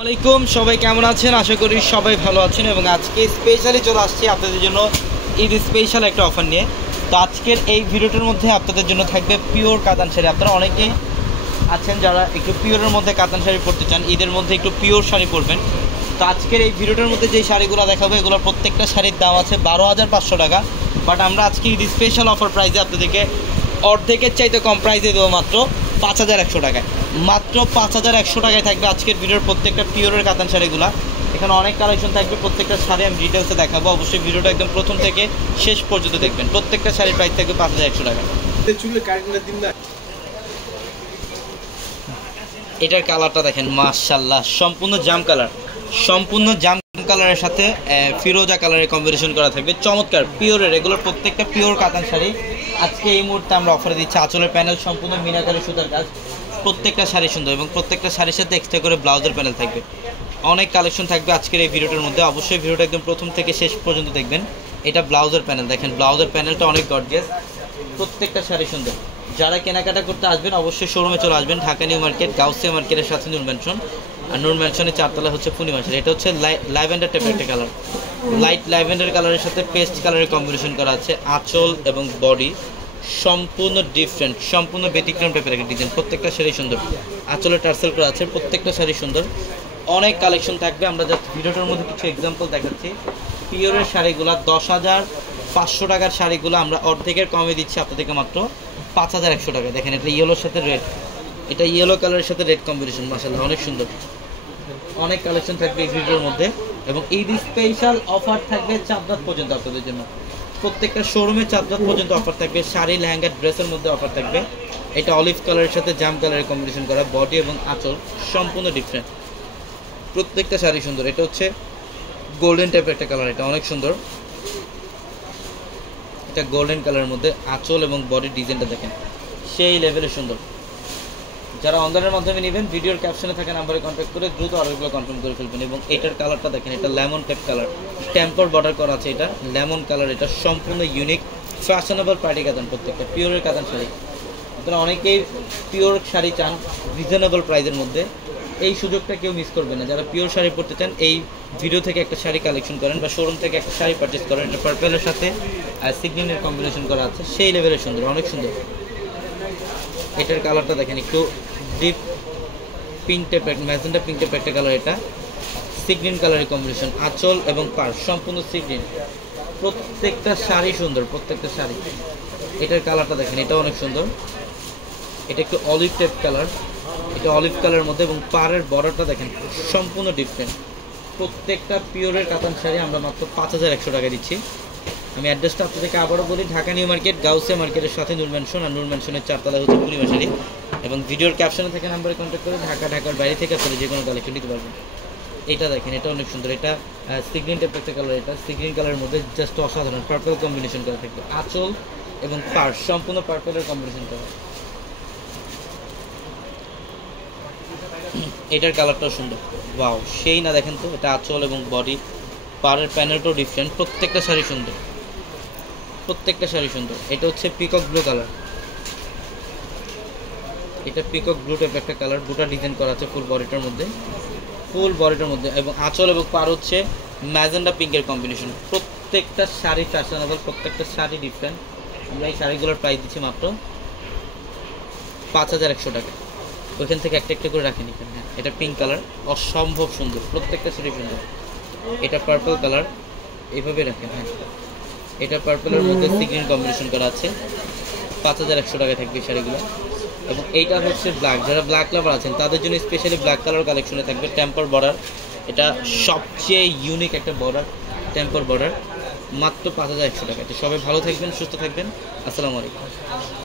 আসসালামাইকুম, সবাই কেমন আছেন? আশা করি সবাই ভালো আছেন এবং আজকে স্পেশালি চলে আসছি আপনাদের জন্য ঈদ স্পেশাল একটা অফার নিয়ে। তো আজকের এই ভিডিওটার মধ্যে আপনাদের জন্য থাকবে পিওর কাতান শাড়ি। আপনারা অনেকেই আছেন যারা একটু পিওরের মধ্যে কাতান শাড়ি পরতে চান, ঈদের মধ্যে একটু পিওর শাড়ি পরবেন। তো আজকের এই ভিডিওটার মধ্যে যেই শাড়িগুলো দেখাবো এগুলোর প্রত্যেকটা শাড়ির দাম আছে 12,500 টাকা। বাট আমরা আজকে ঈদ স্পেশাল অফার প্রাইসে আপনাদেরকে অর্ধেকের চাইতে কম প্রাইসে দেবো মাত্র 5,100 টাকায়। মাত্র 5,100 টাকায় থাকবে আজকের ভিডিওর প্রত্যেকটা পিওরের কাতান শাড়িগুলো। এখানে অনেক কালেকশন থাকবে, প্রত্যেকটা শাড়ি আমি ডিটেলসে দেখাবো। অবশ্যই ভিডিওটা একদম প্রথম থেকে শেষ পর্যন্ত দেখবেন। প্রত্যেকটা শাড়ির প্রাইস থাকবে 5,100 টাকা। এটার কালারটা দেখেন, মাশাআল্লাহ, সম্পূর্ণ জাম কালার, সম্পূর্ণ জাম কালারের সাথে ফিরোজা কালারের কম্বিনেশন করা থাকবে। চমৎকার পিওরের, এগুলোর প্রত্যেকটা পিওর কাতান শাড়ি। আজকে এই মুহূর্তে আমরা অফারে দিচ্ছি আঁচলের প্যানেল সম্পূর্ণ মিনাকারি সুতার কাজ। প্রত্যেকটা শাড়ি সুন্দর এবং প্রত্যেকটা শাড়ির সাথে এক্সট্রা করে ব্লাউজের প্যানেল থাকবে। অনেক কালেকশন থাকবে আজকের এই ভিডিওটার মধ্যে। অবশ্যই ভিডিওটা একদম প্রথম থেকে শেষ পর্যন্ত দেখবেন। এটা ব্লাউজের প্যানেল দেখেন, ব্লাউজের প্যানেলটা অনেক গর্জিয়াস, প্রত্যেকটা শাড়ি সুন্দর। যারা কেনাকাটা করতে আসবেন অবশ্যই শোরুমে চলে আসবেন, ঢাকা নিউ মার্কেট, গাউসিয়া মার্কেটের সাথে নূর ম্যানশন। আর নূর ম্যানশনের চারতলা হচ্ছে পূর্ণিমা শাড়ি। এটা হচ্ছে ল্যাভেন্ডার টাইপের একটা কালার, লাইট ল্যাভেন্ডার কালারের সাথে পেস্ট কালারের কম্বিনেশন করা আছে। আঁচল এবং বডি সম্পূর্ণ ডিফারেন্ট, সম্পূর্ণ ব্যতিক্রম টাইপের একটা ডিজাইন। প্রত্যেকটা শাড়ি সুন্দর, আঁচলে টার্সেল করা আছে, প্রত্যেকটা শাড়ি সুন্দর। অনেক কালেকশন থাকবে, আমরা জাস্ট ভিডিওটার মধ্যে কিছু এক্সাম্পল দেখাচ্ছি। পিওরের শাড়িগুলো 10,500 টাকার শাড়িগুলো আমরা অর্ধেকের কমে দিচ্ছি আপনাদেরকে মাত্র 5,100 টাকা। দেখেন এটা ইয়েলোর সাথে রেড, এটা ইয়েলো কালারের সাথে রেড কম্বিনেশন, মাশাআল্লাহ অনেক সুন্দর। অনেক কালেকশন থাকবে এই ভিডিওর মধ্যে এবং ঈদ স্পেশাল অফার থাকবে 4 রাত পর্যন্ত আপনাদের জন্য। প্রত্যেকটা শোরুমে 4 রাত পর্যন্ত অফার থাকবে। শাড়ি, লেহেঙ্গা, ড্রেসের মধ্যে অফার থাকবে। এটা অলিভ কালারের সাথে জাম কালারের কম্বিনেশন করা, বডি এবং আঁচল সম্পূর্ণ ডিফারেন্ট। প্রত্যেকটা শাড়ি সুন্দর। এটা হচ্ছে গোল্ডেন টাইপের একটা কালার, এটা অনেক সুন্দর। এটা গোল্ডেন কালারের মধ্যে আঁচল এবং বডির ডিজাইনটা দেখেন, সেই লেভেলের সুন্দর। যারা অনলাইনের মাধ্যমে নেবেন ভিডিওর ক্যাপশনে থাকা নাম্বারে কন্ট্যাক্ট করে দ্রুত অর্ডারগুলো কনফার্ম করে ফেলবেন। এবং এটার কালারটা দেখেন, এটা lemon type colour, temper border করা আছে। এটা লেমন কালার, এটা সম্পূর্ণ ইউনিক ফ্যাশনেবল পার্টি কাতান, প্রত্যেকটা পিওরের কাতান শাড়ি। আপনারা অনেকেই পিওর শাড়ি চান রিজনেবল প্রাইসের মধ্যে, এই সুযোগটা কেউ মিস করবে না। যারা পিওর শাড়ি পরতে চান এই ভিডিও থেকে একটা শাড়ি কালেকশন করেন বা শোরুম থেকে একটা শাড়ি পারচেস করেন। এটা পার্পেলের সাথে সিগনিনের কম্বিনেশন করা আছে, সেই লেভেলের সুন্দর, অনেক সুন্দর। এটার কালারটা দেখেন, একটু ডিপ পিঙ্ক টাইপের, ম্যাজেন্টা পিঙ্ক টাইপের একটা কালার। এটা সিগ্রিন কালারের কম্বিনেশন, আঁচল এবং পাড় সম্পূর্ণ সিগ্রিন। প্রত্যেকটা শাড়ি সুন্দর, প্রত্যেকটা শাড়ি। এটার কালারটা দেখেন, এটা অনেক সুন্দর। এটা একটু অলিভ টাইপ কালার, এটা অলিভ কালারের মধ্যে এবং পাড়ের বর্ডারটা দেখেন সম্পূর্ণ ডিফারেন্ট। প্রত্যেকটা পিওরের কাতান শাড়ি আমরা মাত্র 5,100 টাকা দিচ্ছি। আমি অ্যাড্রেসটা আপনাদেরকে আবারও বলি, ঢাকা নিউ মার্কেট, গাউসিয়া মার্কেটের সাথে নূর ম্যানশন। আর নূর ম্যানশনের চারতলা হচ্ছে পূর্ণিমা শাড়ি। এবং ভিডিওর ক্যাপশনে থেকে নাম্বারে কন্ট্যাক্ট করে ঢাকার বাইরে থেকে আপনারা যে কোনো কালেকশন নিতে পারবেন। এটা দেখেন, এটা অনেক সুন্দর। এটা সিগ্রিন টাইপ একটা কালার, এটা সিগ্রিন কালারের মধ্যে জাস্ট অসাধারণ পার্পল কম্বিনেশন করা থাকবে। আঁচল এবং পাড় সম্পূর্ণ পার্পলের কম্বিনেশন করা। এটার কালারটাও সুন্দর, ওয়াও সেই না, দেখেন তো। এটা আঁচল এবং বডি, পাড়ের প্যানেলটাও ডিফারেন্ট। প্রত্যেকটা শাড়ি সুন্দর, প্রত্যেকটা শাড়ি সুন্দর। এটা হচ্ছে পিকক ব্লু কালার, এটা পিকক ব্লু টাইপ একটা কালার, দুটো ডিজাইন করা আছে ফুল বডিটার মধ্যে, ফুল বডিটার মধ্যে। এবং আঁচল এবং পাড় হচ্ছে ম্যাজেন্ডা পিঙ্কের কম্বিনেশন। প্রত্যেকটা শাড়ি ফ্যাশনেবল, প্রত্যেকটা শাড়ি ডিফারেন্ট। আমরা এই শাড়িগুলোর প্রাইস দিচ্ছি মাত্র 5,100 টাকা। ওইখান থেকে একটা একটা করে রাখেন এখানে। হ্যাঁ, এটা পিঙ্ক কালার, অসম্ভব সুন্দর, প্রত্যেকটা শাড়ি সুন্দর। এটা পার্পল কালার, এইভাবে রাখেন। হ্যাঁ, এটা পার্পলের মধ্যে সিগ্রিন কম্বিনেশন করা আছে। 5,100 টাকা থাকবে এই শাড়িগুলো। এবং এইটা হচ্ছে ব্ল্যাক, যারা ব্ল্যাক লাভার আছেন তাদের জন্য স্পেশালি ব্ল্যাক কালার কালেকশনে থাকবে। টেম্পার বর্ডার, এটা সবচেয়ে ইউনিক একটা বর্ডার, টেম্পার বর্ডার, মাত্র 5,100 টাকা। তো সবাই ভালো থাকবেন, সুস্থ থাকবেন। আসসালামু আলাইকুম।